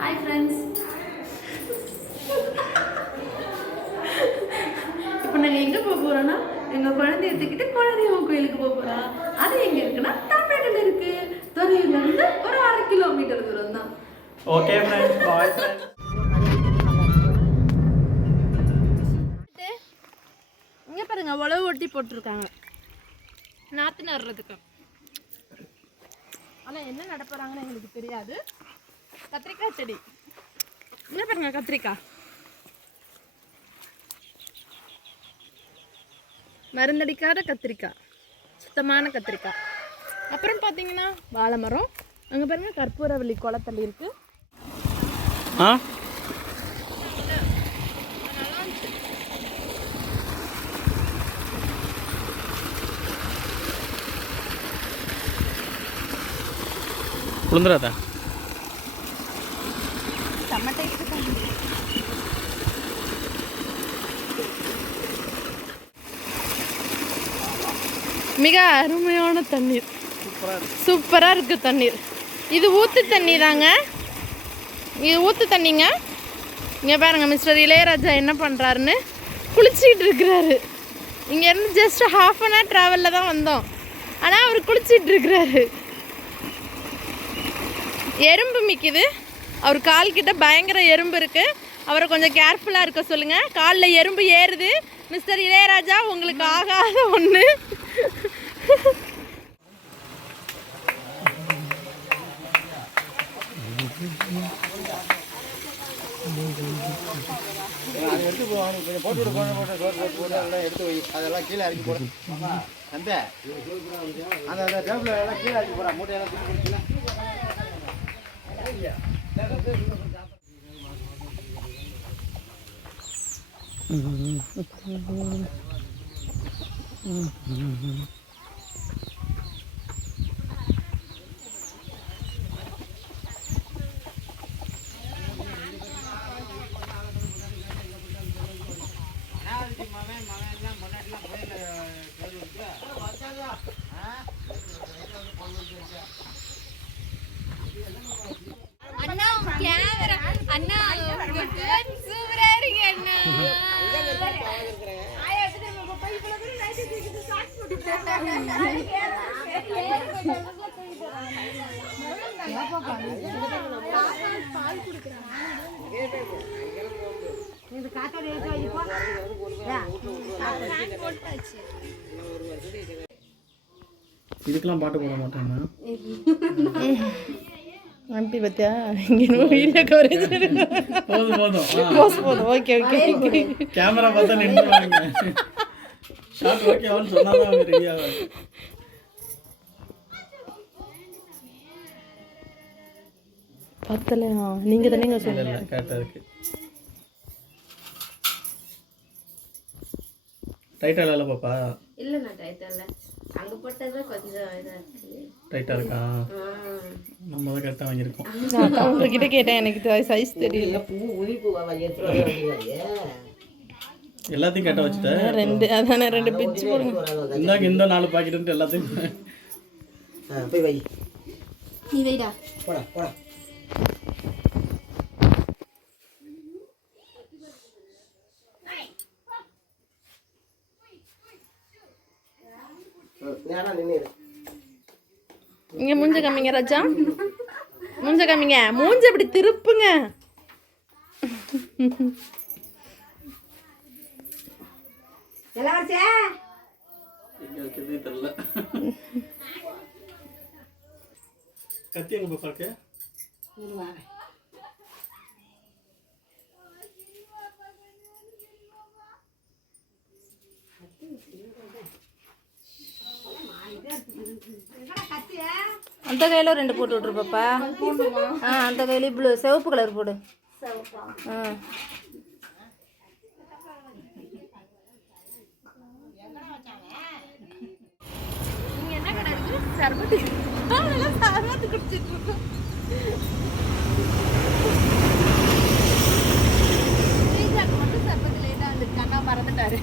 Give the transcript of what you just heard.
Hi friends, இப்போ நாங்கள் எங்கே போக போகிறோன்னா எங்கள் குழந்தைய தூக்கிட்டு குலதெய்வம் கோயிலுக்கு போக போகிறோம். அது எங்கே இருக்குன்னா தமிழ்நாட்டில் இருக்குது. துறையூர்லேருந்து ஒரு 1/2 கிலோமீட்டர் தூரம் தான். Okay friends, bye friends. இங்கே பாருங்க, உழவு ஒட்டி போட்டிருக்காங்க நாற்று நடுறதுக்கு. ஆனால் என்ன நடப்புறாங்கன்னு எங்களுக்கு தெரியாது. கத்திரிக்காய் செடி என்ன பாருங்க, கத்திரிக்காய் மருந்தடிக்காத கத்திரிக்காய், சுத்தமான கத்திரிக்காய். அப்புறம் பார்த்தீங்கன்னா வாழை மரம். அங்கே பாருங்க கற்பூரவள்ளி குளத்தள்ளி இருக்கு. குளிந்துராதா மிக அருமையான தண்ணீர், சூப்பராக இருக்குது தண்ணீர். இது ஊற்று தண்ணி தாங்க, இது ஊற்று தண்ணிங்க. இங்கே பாருங்க மிஸ்டர் இளையராஜா என்ன பண்ணுறாருன்னு குளிச்சிட்டு இருக்கிறாரு. இங்கேருந்து ஜஸ்ட் 1/2 hour ட்ராவலில் தான் வந்தோம், ஆனால் அவர் குளிச்சிட்டு இருக்கிறாரு. எறும்பு மிக்குது, அவர் கால்கிட்ட பயங்கர எறும்பு இருக்குது. அவரை கொஞ்சம் கேர்ஃபுல்லாக இருக்க சொல்லுங்கள். காலில் எறும்பு ஏறுது. மிஸ்டர் இளையராஜா, உங்களுக்கு ஆகாத ஒன்று. எடுத்து போட்டு எடுத்து வை. அதெல்லாம் கீழே இறக்கி போட அந்த டேபிள் எல்லாம் கீழே இறக்கி போட மூட்டையெல்லாம் தூக்கி அண்ணா கேமரா அண்ணா சூப்பரா இருக்கு அண்ணா. இதுக்கெல்லாம் பாட்டு போட மாட்டாங்க. எம்பி பத்தியா இங்கே வீடியோ கவரேஜ் போதும். Okay okay. கேமரா பார்த்தா நின்றுவாங்க. ஷாட் ஓகேவான்னு சொன்னாதான் அவங்க ரெடி ஆவாங்க. பத்தலையா? நீங்கள் தானே சொல்லல, கரெக்டாக இருக்கு. டைட்டாக இல்லை பாப்பா? இல்லைண்ணா டைட்டா இல்லை, அங்கே போட்டது கொஞ்சம் இதாக இருக்குது. டைட்டாக இருக்கா? நம்ம தான் கரெக்டாக வாங்கியிருக்கோம். உங்ககிட்ட கேட்டேன், எனக்கு சைஸ் தெரியல. எல்லாத்தையும் கேட்ட வச்சுட்டேன். 2 அதானே 2 பிச்சு போடுங்க. இந்தாங்க இந்த 4 பாக்கெட்டு எல்லாத்தையும் போய் வை. நீ வைடா. போடா போடா. இங்கே மூஞ்ச காமிங்க ராஜா, மூஞ்ச காமிங்க. மூஞ்ச அப்படி திருப்புங்க. தெரியல. கத்தி எங்க பாப்பா இருக்கு? அந்த கையில் 2 போட்டு விட்ரு பாப்பா. அந்த கையில் ப்ளூ சிவப்பு கலர் போடு. இங்கே என்ன கடை இருக்குது? சர்பத்து. சர்பத்து குடிச்சிட்டு இருக்கோம். மட்டும் சர்பத்து லேட்டாக வந்துருக்கு, அண்ணா மறந்துட்டாரு.